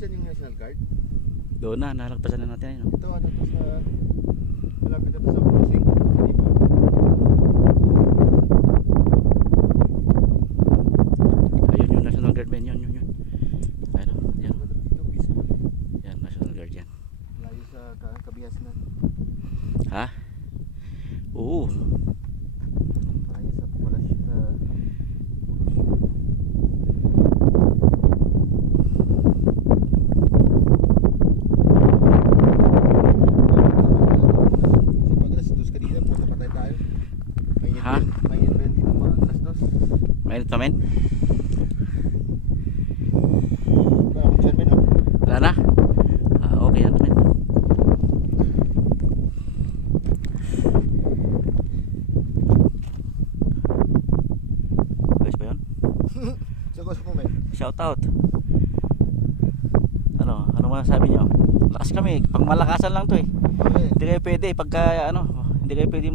dyan yung National Guard? Doon na, nalagpasan na natin. Ito, ano to sa... Malapit na to sa crossing. Hindi ba? Ayun yung National Guard men, yun. Ayun, yan. Yan, National Guard yan. Layo sa Kabihas na. Ha? Oo. Layo sa populasyon sa... Ha? Mainit ba yun dito mga alas 2? Mainit pa men? Wala akong dyan men, oh. Wala na? Okay yan men. Ayos ba yun? Sagot mo men. Shout out. Ano masasabi nyo? Lakas kami, pang malakasan lang to eh. Hindi kayo pwede pagka hindi kayo pwede